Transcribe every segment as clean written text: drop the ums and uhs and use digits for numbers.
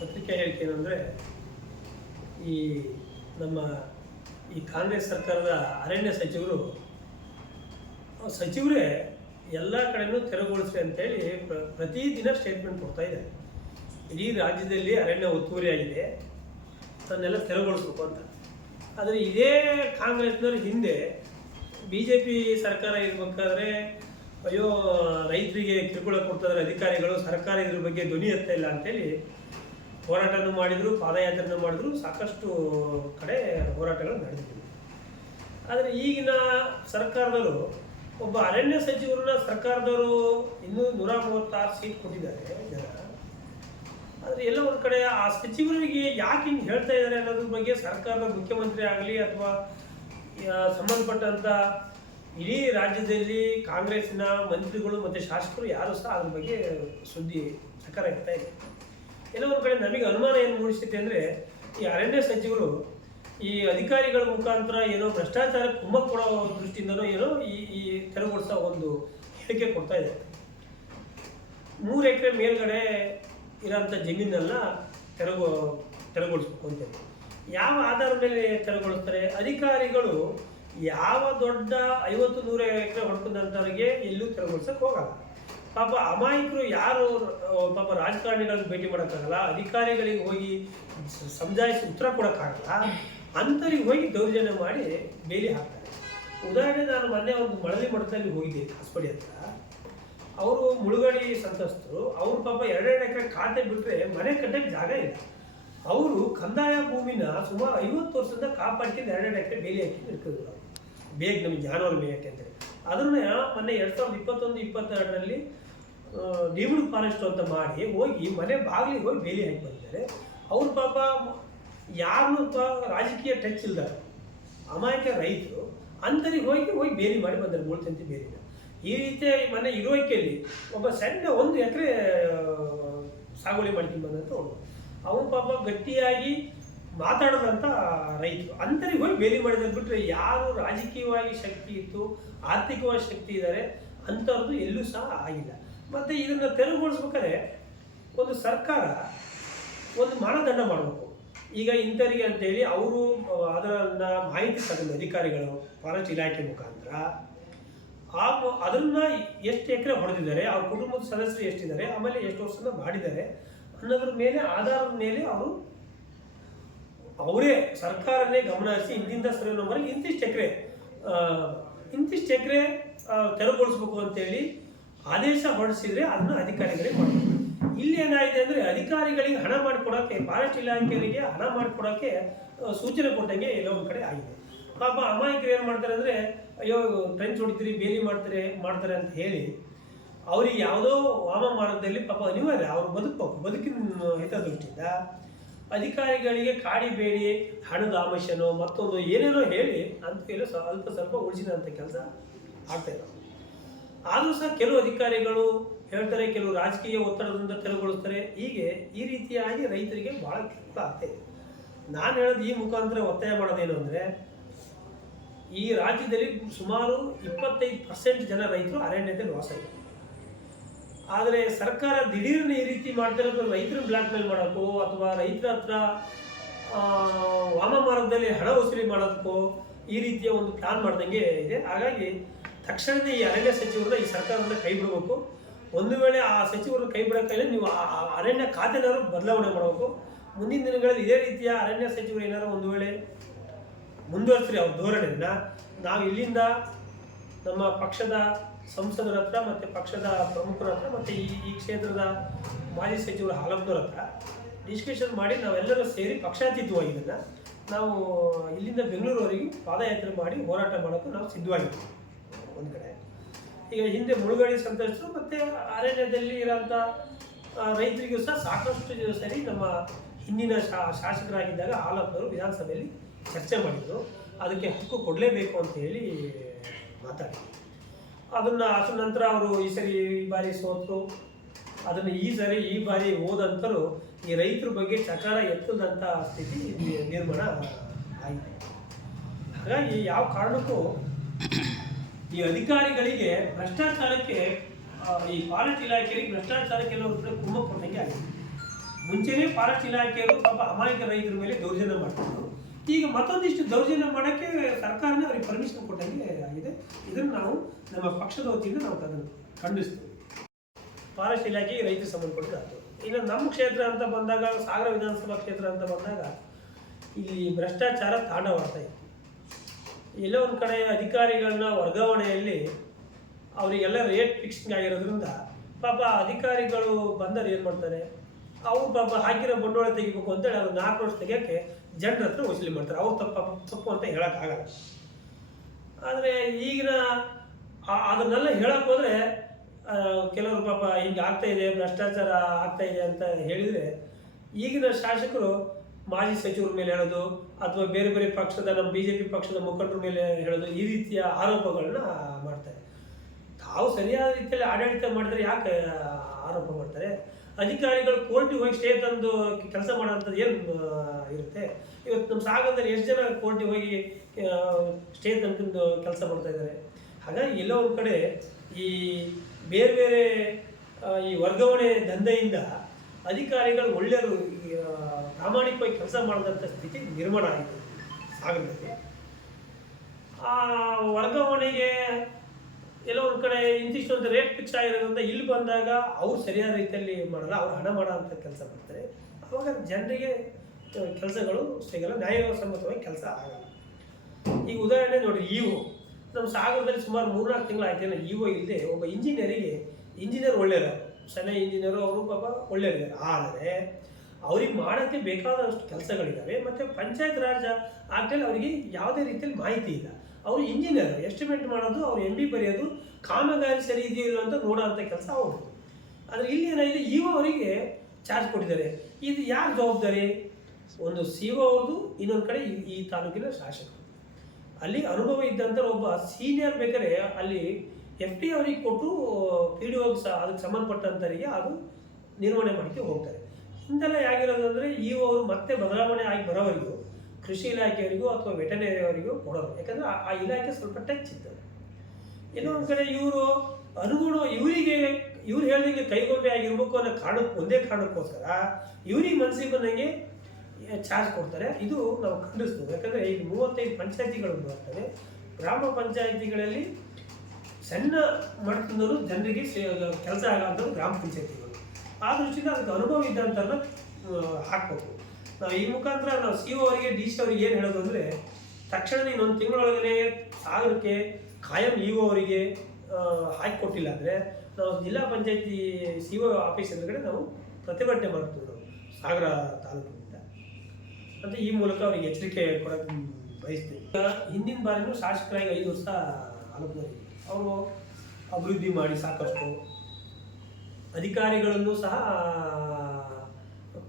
ಪತ್ರಿಕೆ ಹೇಳಿಕೆ ಏನಂದರೆ, ಈ ನಮ್ಮ ಈ ಕಾಂಗ್ರೆಸ್ ಸರ್ಕಾರದ ಅರಣ್ಯ ಸಚಿವರೇ ಎಲ್ಲ ಕಡೆಯೂ ತೆರವುಗೊಳಿಸಿ ಅಂತೇಳಿ ಪ್ರತಿದಿನ ಸ್ಟೇಟ್ಮೆಂಟ್ ಕೊಡ್ತಾ ಇದ್ದಾರೆ. ಇಡೀ ರಾಜ್ಯದಲ್ಲಿ ಅರಣ್ಯ ಒತ್ತುವರಿ ಆಗಿದೆ, ಅದನ್ನೆಲ್ಲ ತೆರವುಗೊಳಿಸ್ಬೇಕು ಅಂತ. ಆದರೆ ಇದೇ ಕಾಂಗ್ರೆಸ್ನವ್ರ ಹಿಂದೆ BJP ಸರ್ಕಾರ ಇರಬೇಕಾದ್ರೆ ಅಯ್ಯೋ ರೈತರಿಗೆ ಕಿರುಕುಳ ಕೊಡ್ತಿದ್ದಾರೆ ಅಧಿಕಾರಿಗಳು, ಸರ್ಕಾರ ಇದ್ರ ಬಗ್ಗೆ ಧ್ವನಿ ಎತ್ತಾ ಇಲ್ಲ ಅಂತೇಳಿ ಹೋರಾಟನೂ ಮಾಡಿದರು, ಪಾದಯಾತ್ರೆನೂ ಮಾಡಿದ್ರು, ಸಾಕಷ್ಟು ಕಡೆ ಹೋರಾಟಗಳು ನಡೆದಿದ್ದರು. ಆದರೆ ಈಗಿನ ಸರ್ಕಾರದವರು ಒಬ್ಬ ಅರಣ್ಯ ಸಚಿವರನ್ನ ಸರ್ಕಾರದವರು ಇನ್ನೂ 136 ಸೀಟ್ ಕೊಟ್ಟಿದ್ದಾರೆ ಜನ. ಆದರೆ ಎಲ್ಲ ಒಂದು ಕಡೆ ಆ ಸಚಿವರಿಗೆ ಯಾಕೆ ಹಿಂಗೆ ಹೇಳ್ತಾ ಇದ್ದಾರೆ ಅನ್ನೋದ್ರ ಬಗ್ಗೆ ಸರ್ಕಾರದ ಮುಖ್ಯಮಂತ್ರಿ ಆಗಲಿ ಅಥವಾ ಸಂಬಂಧಪಟ್ಟಂಥ ಇಡೀ ರಾಜ್ಯದಲ್ಲಿ ಕಾಂಗ್ರೆಸ್ಸಿನ ಮಂತ್ರಿಗಳು ಮತ್ತು ಶಾಸಕರು ಯಾರು ಸಹ ಅದ್ರ ಬಗ್ಗೆ ಸುದ್ದಿ ಸಕಾರ ಇರ್ತಾ ಇದೆ. ಎಲ್ಲ ಒಂದು ಕಡೆ ನಮಗೆ ಅನುಮಾನ ಏನು ಮೂಡಿಸುತ್ತೆ ಅಂದರೆ, ಈ ಅರಣ್ಯ ಸಚಿವರು ಈ ಅಧಿಕಾರಿಗಳ ಮುಖಾಂತರ ಏನೋ ಭ್ರಷ್ಟಾಚಾರಕ್ಕೆ ಕುಮ್ಮಕ್ಕು ಕೊಡೋ ದೃಷ್ಟಿಯಿಂದನೋ ಏನೋ ಈ ತೆರವುಗೊಳಿಸೋ ಒಂದು ಹೇಳಿಕೆ ಕೊಡ್ತಾ ಇದ್ದಾರೆ. 3 ಎಕರೆ ಮೇಲ್ಗಡೆ ಇರೋಂಥ ಜಮೀನೆಲ್ಲ ತೆರವುಗೊಳಿಸ್ಬೇಕು ಅಂತೇಳಿ ಯಾವ ಆಧಾರದ ಮೇಲೆ ತೆರವುಗೊಳಿಸ್ತಾರೆ? ಅಧಿಕಾರಿಗಳು ಯಾವ ದೊಡ್ಡ 50-100 ಎಕರೆ ಹೊಡ್ಕೊಂಡಂಥವ್ರಿಗೆ ಎಲ್ಲೂ ತೆರವುಗೊಳಿಸೋಕೆ ಹೋಗಲ್ಲ. ಪಾಪ ಅಮಾಯಕರು ಯಾರು ಪಾಪ ರಾಜಕಾರಣಿಗಳಿಗೆ ಭೇಟಿ ಮಾಡೋಕ್ಕಾಗಲ್ಲ, ಅಧಿಕಾರಿಗಳಿಗೆ ಹೋಗಿ ಸಮಜಾಯಿಸಿ ಉತ್ತರ ಕೊಡೋಕ್ಕಾಗಲ್ಲ, ಅಂಥವ್ರಿಗೆ ಹೋಗಿ ದೌರ್ಜನ್ಯ ಮಾಡಿ ಬೇಲಿ ಹಾಕ್ತಾರೆ. ಉದಾಹರಣೆ, ನಾನು ಮೊನ್ನೆ ಒಂದು ಮಳಲಿ ಮಠದಲ್ಲಿ ಹೋಗಿದ್ದೆ, ಕಾಸ್ಪಡಿ ಹತ್ರ. ಅವರು ಮುಳುಗಡೆ ಸಂತ್ರಸ್ತರು. ಅವರು ಪಾಪ 2 ಎಕರೆ ಖಾತೆ ಬಿಟ್ಟರೆ ಮನೆ ಕಟ್ಟಕ್ಕೆ ಜಾಗ ಇಲ್ಲ. ಅವರು ಕಂದಾಯ ಭೂಮಿನ ಸುಮಾರು 50 ವರ್ಷದಿಂದ ಕಾಪಾಡ್ಕೊಂಡು 2 ಎಕರೆ ಬೇಲಿ ಹಾಕಿ ಇಟ್ಕೊಂಡಿದ್ರು. ಬೇಗ ನಮಗೆ ಜಾನುವಾರು ಮೇಯಕ್ಕೆ ಅಂತೇಳಿ ಅದನ್ನು ಮೊನ್ನೆ 2021-22ರಲ್ಲಿ ಡೀಮ್ಡ್ ಫಾರೆಸ್ಟ್ ಅಂತ ಮಾಡಿ ಹೋಗಿ ಮನೆ ಬಾಗಿಲಿಗೆ ಹೋಗಿ ಬೇಲಿ ಹಾಕಿ ಬಂದಿದ್ದಾರೆ. ಅವ್ರು ಪಾಪ ಯಾರನ್ನೂ ರಾಜಕೀಯ ಟಚ್ ಇಲ್ದಾರೆ, ಅಮಾಯಕ ರೈತರು, ಅಂಥವ್ರಿಗೆ ಹೋಗಿ ಬೇಲಿ ಮಾಡಿ ಬಂದರೆ ಮೂಳ್ತಂತಿ ಬೇಲಿನ. ಈ ರೀತಿ ಮನೆ ಇರುವಿಕೆಯಲ್ಲಿ ಒಬ್ಬ ಸಣ್ಣ 1 ಎಕರೆ ಸಾಗುವಳಿ ಮಾಡ್ಕೊಂಡು ಬಂದಂತ ಅವನು ಪಾಪ ಗಟ್ಟಿಯಾಗಿ ಮಾತಾಡೋದಂಥ ರೈತರು, ಅಂಥವ್ರಿಗೆ ಹೋಗಿ ಬೇಲಿ ಮಾಡಿದ್ರೆ ಬಿಟ್ಟರೆ ಯಾರು ರಾಜಕೀಯವಾಗಿ ಶಕ್ತಿ ಇತ್ತು, ಆರ್ಥಿಕವಾಗಿ ಶಕ್ತಿ ಇದ್ದಾರೆ ಅಂಥವ್ರದ್ದು ಎಲ್ಲೂ ಸಹ ಆಗಿಲ್ಲ. ಮತ್ತು ಇದನ್ನು ತೆರವುಗೊಳಿಸ್ಬೇಕಾದ್ರೆ ಒಂದು ಸರ್ಕಾರ ಒಂದು ಮಾನದಂಡ ಮಾಡಬೇಕು. ಈಗ ಇಂಥವರಿಗೆ ಅಂತೇಳಿ ಅವರು ಅದನ್ನು ಮಾಹಿತಿ ತಗೊಂಡು ಅಧಿಕಾರಿಗಳು ಫಾರೆಸ್ಟ್ ಇಲಾಖೆ ಮುಖಾಂತರ ಅದನ್ನು ಎಷ್ಟು ಎಕರೆ ಹೊಡೆದಿದ್ದಾರೆ, ಅವ್ರ ಕುಟುಂಬದ ಸದಸ್ಯರು ಎಷ್ಟಿದ್ದಾರೆ, ಆಮೇಲೆ ಎಷ್ಟು ವರ್ಷದ ಮಾಡಿದ್ದಾರೆ ಅನ್ನೋದ್ರ ಮೇಲೆ ಆಧಾರದ ಮೇಲೆ ಅವರೇ ಸರ್ಕಾರನೇ ಗಮನ ಹರಿಸಿ ಇಂತಿಂಥ ಸರ್ವೆ ನಂಬರಲ್ಲಿ ಇಂತಿಷ್ಟು ಎಕರೆ ತೆರವುಗೊಳಿಸ್ಬೇಕು ಅಂತೇಳಿ ಆದೇಶ ಹೊರಡಿಸಿದರೆ ಅದನ್ನು ಅಧಿಕಾರಿಗಳಿಗೆ ಮಾಡಬೇಕು. ಇಲ್ಲಿ ಏನಾಗಿದೆ ಅಂದರೆ, ಅಧಿಕಾರಿಗಳಿಗೆ ಹಣ ಮಾಡಿಕೊಡೋಕ್ಕೆ, ಫಾರೆಸ್ಟ್ ಇಲಾಖೆಗಳಿಗೆ ಹಣ ಮಾಡಿಕೊಡೋಕ್ಕೆ ಸೂಚನೆ ಕೊಟ್ಟಂಗೆ ಎಲ್ಲ ಒಂದು ಕಡೆ ಆಗಿದೆ. ಪಾಪ ಅಮಾಯಕರು ಏನು ಮಾಡ್ತಾರೆ ಅಂದರೆ, ಅಯ್ಯೋ ಟ್ರೆಂಚ್ ಹೊಡಿತೀರಿ, ಬೇಲಿ ಮಾಡ್ತಾರೆ ಅಂತ ಹೇಳಿ ಅವ್ರಿಗೆ ಯಾವುದೋ ವಾಮ ಮಾರ್ಗದಲ್ಲಿ ಪಾಪ ಅನಿವಾರ್ಯ ಅವ್ರು ಬದುಕಿನ ಹಿತದೃಷ್ಟಿಯಿಂದ ಅಧಿಕಾರಿಗಳಿಗೆ ಕಾಡಿಬೇಡಿ, ಹಣದ ಆಮಿಷನೋ ಮತ್ತೊಂದು ಏನೇನೋ ಹೇಳಿ ಅಂತ ಸ್ವಲ್ಪ ಉಳಿಸಿದಂಥ ಕೆಲಸ ಆಗ್ತಾಯಿಲ್ಲ. ಆದರೂ ಸಹ ಕೆಲವು ಅಧಿಕಾರಿಗಳು ಹೇಳ್ತಾರೆ, ಕೆಲವು ರಾಜಕೀಯ ಒತ್ತಡದಿಂದ ತೆರವುಗೊಳಿಸ್ತಾರೆ. ಹೀಗೆ ಈ ರೀತಿಯಾಗಿ ರೈತರಿಗೆ ಭಾಳ ಕಿರುಕುಳ ಆಗ್ತಾಯಿದೆ. ನಾನು ಹೇಳೋದು ಈ ಮುಖಾಂತರ ಒತ್ತಾಯ ಮಾಡೋದೇನು ಅಂದರೆ, ಈ ರಾಜ್ಯದಲ್ಲಿ ಸುಮಾರು 25% ಜನ ರೈತರು ಅರಣ್ಯದಲ್ಲಿ ವಾಸ ಇದೆ. ಆದರೆ ಸರ್ಕಾರ ದಿಢೀರ್ನ ಈ ರೀತಿ ಮಾಡ್ತಿರೋದು ರೈತರು ಬ್ಲ್ಯಾಕ್ ಮೇಲ್ ಮಾಡೋಕ್ಕೋ ಅಥವಾ ರೈತರ ಹತ್ರ ವಾಮ ಮಾರ್ಗದಲ್ಲಿ ಹಣ ವಸೂಲಿ ಮಾಡೋದಕ್ಕೋ ಈ ರೀತಿಯ ಒಂದು ಪ್ಲಾನ್ ಮಾಡ್ದಂಗೆ ಇದೆ. ಹಾಗಾಗಿ ತಕ್ಷಣವೇ ಈ ಅರಣ್ಯ ಸಚಿವರನ್ನ ಈ ಸರ್ಕಾರದಿಂದ ಕೈ ಬಿಡಬೇಕು. ಒಂದು ವೇಳೆ ಆ ಸಚಿವರನ್ನ ಕೈ ಬಿಡೋಕ್ಕಾಗಲಿ ನೀವು ಅರಣ್ಯ ಖಾತೆನಾದ್ರು ಬದಲಾವಣೆ ಮಾಡಬೇಕು. ಮುಂದಿನ ದಿನಗಳಲ್ಲಿ ಇದೇ ರೀತಿಯ ಅರಣ್ಯ ಸಚಿವರು ಏನಾದ್ರು ಒಂದು ವೇಳೆ ಮುಂದುವರಿಸ್ರಿ ಅವ್ರ ಧೋರಣೆಯನ್ನು, ನಾವು ಇಲ್ಲಿಂದ ನಮ್ಮ ಪಕ್ಷದ ಸಂಸದರ ಹತ್ರ ಮತ್ತು ಪಕ್ಷದ ಪ್ರಮುಖರ ಹತ್ರ ಮತ್ತು ಈ ಕ್ಷೇತ್ರದ ಮಾಜಿ ಸಚಿವರ ಹಾಲಪ್ಪನವ್ರ ಹತ್ರ ಡಿಸ್ಕಷನ್ ಮಾಡಿ ನಾವೆಲ್ಲರೂ ಸೇರಿ ಪಕ್ಷಾತೀತವಾಗಿ ಇದನ್ನು ನಾವು ಇಲ್ಲಿಂದ ಬೆಂಗಳೂರುವರೆಗೂ ಪಾದಯಾತ್ರೆ ಮಾಡಿ ಹೋರಾಟ ಮಾಡೋಕ್ಕೆ ನಾವು ಸಿದ್ಧವಾಗಿದ್ದೀವಿ. ಒಂದು ಕಡೆ ಈಗ ಹಿಂದೆ ಮುಳುಗಡೆ ಸಂತ್ರಸ್ತರು ಮತ್ತು ಅರಣ್ಯದಲ್ಲಿ ಇರೋಂಥ ರೈತರಿಗೂ ಸಹ ಸಾಕಷ್ಟು ಸರಿ ನಮ್ಮ ಹಿಂದಿನ ಶಾಸಕರಾಗಿದ್ದಾಗ ಹಾಲಪ್ಪನವರು ವಿಧಾನಸಭೆಯಲ್ಲಿ ಚರ್ಚೆ ಮಾಡಿದರು. ಅದಕ್ಕೆ ಹಕ್ಕು ಕೊಡಲೇಬೇಕು ಅಂತ ಹೇಳಿ ಮಾತಾಡಿದರು. ಅದರ ನಂತರ ಅವರು ಈ ಬಾರಿ ಸೋತರು. ಅದನ್ನು ಈ ಬಾರಿ ಹೋದಂತರೂ ಈ ರೈತರ ಬಗ್ಗೆ ಚಕಾರ ಎತ್ತದಂಥ ಸ್ಥಿತಿ ನಿರ್ಮಾಣ ಆಗಿದೆ. ಹಾಗಾಗಿ ಯಾವ ಕಾರಣಕ್ಕೂ ಈ ಅಧಿಕಾರಿಗಳಿಗೆ ಭ್ರಷ್ಟಾಚಾರಕ್ಕೆ, ಈ ಫಾರೆಸ್ಟ್ ಇಲಾಖೆಗೆ ಭ್ರಷ್ಟಾಚಾರಕ್ಕೆ ಕುಮ್ಮಕ್ಕು ಕೊಟ್ಟಂಗೆ ಆಗಿದೆ. ಮುಂಚೆನೇ ಫಾರೆಸ್ಟ್ ಇಲಾಖೆಯವರು ಪಾಪ ಅಮಾಯಕ ರೈತರ ಮೇಲೆ ದೌರ್ಜನ್ಯ ಮಾಡ್ತಿದ್ರು. ಈಗ ಮತ್ತೊಂದಿಷ್ಟು ದೌರ್ಜನ್ಯ ಮಾಡೋಕ್ಕೆ ಸರ್ಕಾರನೇ ಅವರಿಗೆ ಪರ್ಮಿಷನ್ ಕೊಟ್ಟಂಗೆ ಆಗಿದೆ. ಇದನ್ನು ನಾವು ನಮ್ಮ ಪಕ್ಷದ ವತಿಯಿಂದ ನಾವು ಅದನ್ನು ಖಂಡಿಸ್ತೀವಿ. ಫಾರೆಸ್ಟ್ ಇಲಾಖೆಗೆ ರೈತರಿಗೆ ಸಂಬಂಧಪಟ್ಟಿದ್ದು. ಇನ್ನು ನಮ್ಮ ಕ್ಷೇತ್ರ ಅಂತ ಬಂದಾಗ, ಸಾಗರ ವಿಧಾನಸಭಾ ಕ್ಷೇತ್ರ ಅಂತ ಬಂದಾಗ ಇಲ್ಲಿ ಭ್ರಷ್ಟಾಚಾರ ತಾಂಡವಾಡ್ತಾ ಇತ್ತು. ಎಲ್ಲೋ ಒಂದು ಕಡೆ ಅಧಿಕಾರಿಗಳನ್ನ ವರ್ಗಾವಣೆಯಲ್ಲಿ ಅವರಿಗೆಲ್ಲ ರೇಟ್ ಫಿಕ್ಸಿಂಗ್ ಆಗಿರೋದ್ರಿಂದ ಪಾಪ ಅಧಿಕಾರಿಗಳು ಬಂದರೆ ಏನು ಮಾಡ್ತಾರೆ, ಅವ್ರು ಪಾಪ ಹಾಕಿರೋ ಬಂಡವಾಳ ತೆಗಿಬೇಕು ಅಂತೇಳಿ ಅದು 4 ವರ್ಷ ತೆಗಿಯೋಕ್ಕೆ ಜನರ ಹತ್ರ ವಸೂಲಿ ಮಾಡ್ತಾರೆ. ಅವ್ರು ತಪ್ಪು ಅಂತ ಹೇಳೋಕ್ಕಾಗಲ್ಲ. ಆದರೆ ಈಗಿನ ಅದನ್ನೆಲ್ಲ ಹೇಳಕ್ಕೆ ಹೋದರೆ ಕೆಲವರು ಪಾಪ ಹಿಂಗೆ ಆಗ್ತಾಯಿದೆ, ಭ್ರಷ್ಟಾಚಾರ ಆಗ್ತಾಯಿದೆ ಅಂತ ಹೇಳಿದರೆ ಈಗಿನ ಶಾಸಕರು ಮಾಜಿ ಸಚಿವರ ಮೇಲೆ ಹೇಳೋದು ಅಥವಾ ಬೇರೆ ಬೇರೆ ಪಕ್ಷದ ನಮ್ಮ BJP ಪಕ್ಷದ ಮುಖಂಡರ ಮೇಲೆ ಹೇಳೋದು, ಈ ರೀತಿಯ ಆರೋಪಗಳನ್ನ ಮಾಡ್ತಾರೆ. ತಾವು ಸರಿಯಾದ ರೀತಿಯಲ್ಲಿ ಆಡಳಿತ ಮಾಡಿದ್ರೆ ಯಾಕೆ ಆರೋಪ ಮಾಡ್ತಾರೆ? ಅಧಿಕಾರಿಗಳು ಕೋರ್ಟಿಗೆ ಹೋಗಿ ಸ್ಟೇ ತಂದು ಕೆಲಸ ಮಾಡೋಂಥದ್ದು ಏನು ಇರುತ್ತೆ? ಇವತ್ತು ನಮ್ಮ ಸಾಗರದಲ್ಲಿ ಎಷ್ಟು ಜನ ಕೋರ್ಟಿಗೆ ಹೋಗಿ ಸ್ಟೇ ತಂದು ಕೆಲಸ ಮಾಡ್ತಾ ಇದ್ದಾರೆ. ಹಾಗಾಗಿ ಎಲ್ಲೋ ಒಂದು ಕಡೆ ಈ ಬೇರೆ ಬೇರೆ ಈ ವರ್ಗಾವಣೆ ದಂಧೆಯಿಂದ ಅಧಿಕಾರಿಗಳು ಒಳ್ಳೆಯರು ಪ್ರಾಮಾಣಿಕವಾಗಿ ಕೆಲಸ ಮಾಡಿದಂಥ ಸ್ಥಿತಿ ನಿರ್ಮಾಣ ಆಯಿತು ಸಾಗರದಲ್ಲಿ. ಆ ವರ್ಗಾವಣೆಗೆ ಎಲ್ಲೋ ಒಂದು ಕಡೆ ಇಂತಿಷ್ಟೊಂದು ರೇಟ್ ಫಿಕ್ಸ್ ಆಗಿರೋದ್ರಿಂದ ಇಲ್ಲಿ ಬಂದಾಗ ಅವ್ರು ಸರಿಯಾದ ರೀತಿಯಲ್ಲಿ ಮಾಡಲ್ಲ, ಅವ್ರು ಹಣ ಮಾಡೋ ಅಂತ ಕೆಲಸ ಮಾಡ್ತಾರೆ. ಆವಾಗ ಜನರಿಗೆ ಕೆಲಸಗಳು ಸಿಗಲ್ಲ, ನ್ಯಾಯಸಮ್ಮತವಾಗಿ ಕೆಲಸ ಆಗಲ್ಲ. ಈಗ ಉದಾಹರಣೆ ನೋಡಿ, ನಮ್ಮ ಸಾಗರದಲ್ಲಿ ಸುಮಾರು 3-4 ತಿಂಗಳು ಆಯ್ತೇನೋ ಇಲ್ಲದೆ ಒಬ್ಬ ಇಂಜಿನಿಯರ್ ಒಳ್ಳೆಯರು, ಸಣ್ಣ ಇಂಜಿನಿಯರು, ಅವರು ಪಾಪ ಒಳ್ಳೆಯರಿದ್ದಾರೆ. ಆದರೆ ಅವ್ರಿಗೆ ಮಾಡೋಕ್ಕೆ ಬೇಕಾದಷ್ಟು ಕೆಲಸಗಳಿದ್ದಾವೆ. ಮತ್ತು ಪಂಚಾಯತ್ ರಾಜ್ ಆಕ್ಟಲ್ಲಿ ಅವರಿಗೆ ಯಾವುದೇ ರೀತಿಯಲ್ಲಿ ಮಾಹಿತಿ ಇಲ್ಲ. ಅವರು ಇಂಜಿನಿಯರ್, ಎಸ್ಟಿಮೇಟ್ ಮಾಡೋದು, ಅವ್ರು MB ಬರೆಯೋದು, ಕಾಮಗಾರಿ ಸರಿ ಇದೆಯೋ ಇಲ್ಲ ಅಂತ ನೋಡೋ ಅಂಥ ಕೆಲಸ ಅವರು. ಆದರೆ ಇಲ್ಲಿ ಏನಾಗಿದೆ, ಅವರಿಗೆ ಚಾರ್ಜ್ ಕೊಟ್ಟಿದ್ದಾರೆ. ಇದು ಯಾರು ಜವಾಬ್ದಾರಿ? ಒಂದು CO ಅವ್ರದ್ದು, ಇನ್ನೊಂದು ಕಡೆ ಈ ತಾಲೂಕಿನ ಶಾಸಕರು. ಅಲ್ಲಿ ಅನುಭವ ಇದ್ದಂಥ ಒಬ್ಬ ಸೀನಿಯರ್ ಬೇಕಾದ್ರೆ ಅಲ್ಲಿ FT ಅವರಿಗೆ ಕೊಟ್ಟು PDO ಅದಕ್ಕೆ ಸಂಬಂಧಪಟ್ಟಂಥವರಿಗೆ ಅದು ನಿರ್ವಹಣೆ ಮಾಡೋಕ್ಕೆ ಹೋಗ್ತಾರೆ. ಹಿಂದೆಲ್ಲ ಹೇಗಿರೋದು ಅಂದರೆ ಅವರು ಮತ್ತೆ ಬದಲಾವಣೆ ಆಗಿ ಬರೋವರೆಗೂ ಕೃಷಿ ಇಲಾಖೆಯವರಿಗೂ ಅಥವಾ ವೆಟನರಿ ಅವರಿಗೂ ಕೊಡೋದು. ಯಾಕಂದರೆ ಆ ಇಲಾಖೆ ಸ್ವಲ್ಪ ಟಚ್ ಇತ್ತು. ಇನ್ನೂ ಒಂದು ಕಡೆ ಇವ್ರು ಹೇಳಿದಂಗೆ ಕೈಗೊಂಬೆ ಆಗಿರ್ಬೇಕು ಅನ್ನೋ ಒಂದೇ ಕಾರಣಕ್ಕೋಸ್ಕರ ಇವ್ರಿಗೆ ಮನಸ್ಸಿಗೆ ಬಂದಂಗೆ ಚಾರ್ಜ್ ಕೊಡ್ತಾರೆ. ಇದು ನಾವು ಖಂಡಿಸ್ತೀವಿ. ಯಾಕಂದರೆ ಈಗ 35 ಪಂಚಾಯತಿಗಳು ಬರ್ತವೆ. ಗ್ರಾಮ ಪಂಚಾಯತಿಗಳಲ್ಲಿ ಸಣ್ಣ ಮಟ್ಟದಿಂದಲೂ ಜನರಿಗೆ ಕೆಲಸ ಆಗೋಂಥದ್ದು ಗ್ರಾಮ ಪಂಚಾಯತಿಗಳು. ಆ ದೃಷ್ಟಿಯಿಂದ ಅದಕ್ಕೆ ಅನುಭವ ಇದ್ದಂಥವ್ರನ್ನ ಹಾಕಬೇಕು. ನಾವು ಈ ಮುಖಾಂತರ ನಾವು CO ಅವರಿಗೆ DC ಅವರಿಗೆ ಏನು ಹೇಳೋದು ಅಂದರೆ, ತಕ್ಷಣ ನೀನು 1 ತಿಂಗಳೊಳಗಡೆ ಸಾಗರಕ್ಕೆ ಕಾಯಂ EO ಅವರಿಗೆ ಹಾಕಿಕೊಟ್ಟಿಲ್ಲ ಅಂದರೆ ನಾವು ಜಿಲ್ಲಾ ಪಂಚಾಯತಿ CO ಆಫೀಸ್ ಎದುರುಗಡೆ ನಾವು ಪ್ರತಿಭಟನೆ ಮಾಡ್ತೀವಿ ನಾವು ಸಾಗರ ತಾಲೂಕಿನಿಂದ ಅಂತ ಈ ಮೂಲಕ ಅವರಿಗೆ ಎಚ್ಚರಿಕೆ ಕೊಡೋಕ್ಕೆ ಬಯಸ್ತೀವಿ. ಹಿಂದಿನ ಬಾರಿನೂ ಶಾಸಕರಾಗಿ 5 ವರ್ಷ ಆಲೋಚನೆ ಅವರು ಅಭಿವೃದ್ಧಿ ಮಾಡಿ ಸಾಕಷ್ಟು ಅಧಿಕಾರಿಗಳನ್ನು ಸಹ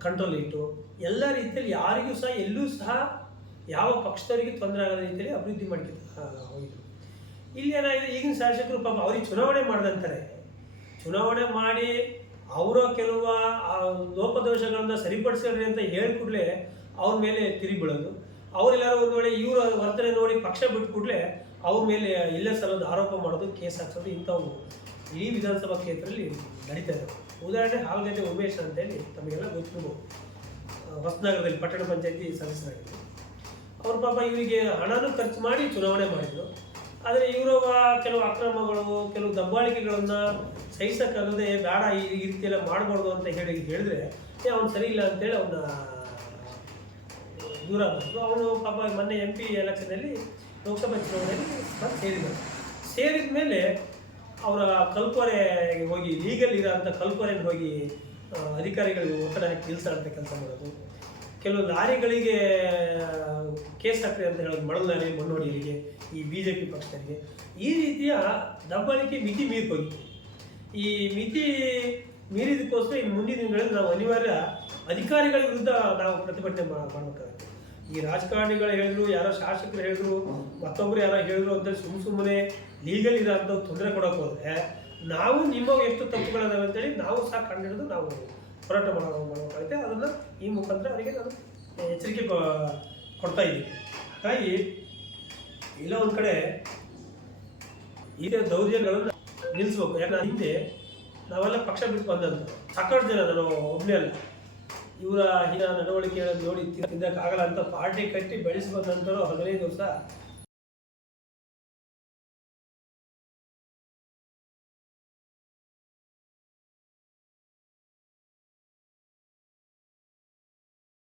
ಕಂಟ್ರೋಲ್ ಇಟ್ಟು ಎಲ್ಲ ರೀತಿಯಲ್ಲಿ ಯಾರಿಗೂ ಸಹ ಎಲ್ಲೂ ಸಹ ಯಾವ ಪಕ್ಷದವರಿಗೆ ತೊಂದರೆ ಆಗದ ರೀತಿಯಲ್ಲಿ ಅಭಿವೃದ್ಧಿ ಮಾಡ್ಕೊತಾ ಹೋಗಿದ್ರು. ಇಲ್ಲಿ ಏನಾಗಿದೆ, ಈಗಿನ ಶಾಸಕರು ಪಾಪ ಅವ್ರಿಗೆ ಚುನಾವಣೆ ಮಾಡ್ದಂತಾರೆ. ಚುನಾವಣೆ ಮಾಡಿ ಅವರ ಕೆಲವು ಲೋಪದೋಷಗಳನ್ನು ಸರಿಪಡಿಸ್ರಿ ಅಂತ ಹೇಳಿಕೊಡ್ಲೆ ಅವ್ರ ಮೇಲೆ ತಿರುಗಿಬಿಡೋದು. ಅವರೆಲ್ಲರೂ ಒಂದು ವೇಳೆ ಇವರ ವರ್ತನೆ ನೋಡಿ ಪಕ್ಷ ಬಿಟ್ಟು ಕೂಡಲೇ ಅವ್ರ ಮೇಲೆ ಇಲ್ಲೇ ಸಲ್ಲೋದು ಆರೋಪ ಮಾಡೋದು, ಕೇಸ್ ಹಾಕ್ಸೋದು, ಇಂಥವು ಈ ವಿಧಾನಸಭಾ ಕ್ಷೇತ್ರದಲ್ಲಿ ನಡೀತಾ ಇದ್ದಾವೆ. ಉದಾಹರಣೆ ಹಾಲ್ಗದ್ದೆ ಉಮೇಶ್ ಅಂತೇಳಿ ತಮಗೆಲ್ಲ ಗೊತ್ತಿರ್ಬೋದು, ಹೊಸನಗರದಲ್ಲಿ ಪಟ್ಟಣ ಪಂಚಾಯತಿ ಸದಸ್ಯರಾಗಿದ್ದರು. ಅವ್ರ ಪಾಪ ಇವರಿಗೆ ಹಣನೂ ಖರ್ಚು ಮಾಡಿ ಚುನಾವಣೆ ಮಾಡಿದರು. ಆದರೆ ಇವರ ಕೆಲವು ಅಕ್ರಮಗಳು, ಕೆಲವು ದಬ್ಬಾಳಿಕೆಗಳನ್ನು ಸಹಿಸಕ್ಕಾಗದೆ ಬೇಡ ಈ ರೀತಿಯೆಲ್ಲ ಮಾಡಬಾರ್ದು ಅಂತ ಹೇಳಿದ್ರೆ ಅವನು ಸರಿ ಇಲ್ಲ ಅಂತೇಳಿ ಅವನ್ನ ದೂರ ಬಂದರು. ಅವನು ಪಾಪ ಮೊನ್ನೆ MP ಎಲೆಕ್ಷನಲ್ಲಿ ಲೋಕಸಭಾ ಚುನಾವಣೆಯಲ್ಲಿ ಸೇರಿದ ಮೇಲೆ ಅವರ ಕಲ್ಪೊರೆಗೆ ಹೋಗಿ ಲೀಗಲ್ ಇರೋಂಥ ಕಲ್ಪೊರೆಗೆ ಹೋಗಿ ಅಧಿಕಾರಿಗಳಿಗೆ ಒತ್ತಡ ಹಾಕಿ ನಿಲ್ಲಿಸೋಂಥ ಕೆಲಸ ಮಾಡೋದು, ಕೆಲವು ಲಾರಿಗಳಿಗೆ ಕೇಸ್ ಹಾಕ್ರಿ ಅಂತ ಹೇಳೋದು, ಮರಳು ಲಾರಿ ಮಣ್ಣೋಡಿಯರಿಗೆ, ಈ BJP ಪಕ್ಷದರಿಗೆ ಈ ರೀತಿಯ ದಬ್ಬಾಳಿಕೆ ಮಿತಿ ಮೀರಿಹೋಗಿತ್ತು. ಈ ಮಿತಿ ಮೀರಿದಕ್ಕೋಸ್ಕರ ಇನ್ನು ಮುಂದಿನ ದಿನಗಳಲ್ಲಿ ನಾವು ಅನಿವಾರ್ಯ ಅಧಿಕಾರಿಗಳ ವಿರುದ್ಧ ನಾವು ಪ್ರತಿಭಟನೆ ಮಾಡಬೇಕಾಗುತ್ತೆ. ಈ ರಾಜಕಾರಣಿಗಳು ಹೇಳಿದ್ರು, ಯಾರೋ ಶಾಸಕರು ಹೇಳಿದ್ರು, ಮತ್ತೊಬ್ಬರು ಯಾರೋ ಹೇಳಿದ್ರು ಅಂತ ಸುಮ್ಮನೆ ಲೀಗಲ್ ಇರೋ ಅಂತ ತೊಂದರೆ ಕೊಡೋಕೆ ಹೋದರೆ ನಾವು ನಿಮ್ಮ ಎಷ್ಟು ತಪ್ಪುಗಳಿದಾವೆ ಅಂತೇಳಿ ನಾವು ಸಹ ಕಂಡುಹಿಡಿದು ನಾವು ಹೋರಾಟ ಮಾಡಬೇಕಾಗುತ್ತೆ. ಅದನ್ನು ಈ ಮುಖಾಂತರ ಅವರಿಗೆ ನಾನು ಎಚ್ಚರಿಕೆ ಕೊಡ್ತಾ ಇದ್ದೀನಿ. ಹಾಗಾಗಿ ಇಲ್ಲ ಒಂದು ಕಡೆ ಈ ದೌರ್ಜನ್ಯಗಳನ್ನು ನಿಲ್ಲಿಸ್ಬೇಕು. ಯಾಕಂದ್ರೆ ಹಿಂದೆ ನಾವೆಲ್ಲ ಪಕ್ಷ ಬಿಟ್ಟು ಬಂದಂಥ ಸಾಕಷ್ಟು ಜನ, ನಾನು ಒಬ್ಬನೇ ಅಲ್ಲ, ಇವರ ಹೀನ ನಡವಳಿಕೆ ನೋಡಿ ತಿದ್ದಕ್ಕಾಗಲ್ಲ ಅಂತ ಪಾರ್ಟಿ ಕಟ್ಟಿ ಬೆಳೆಸಿ ಬಂದ ನಂತರ 15 ವರ್ಷ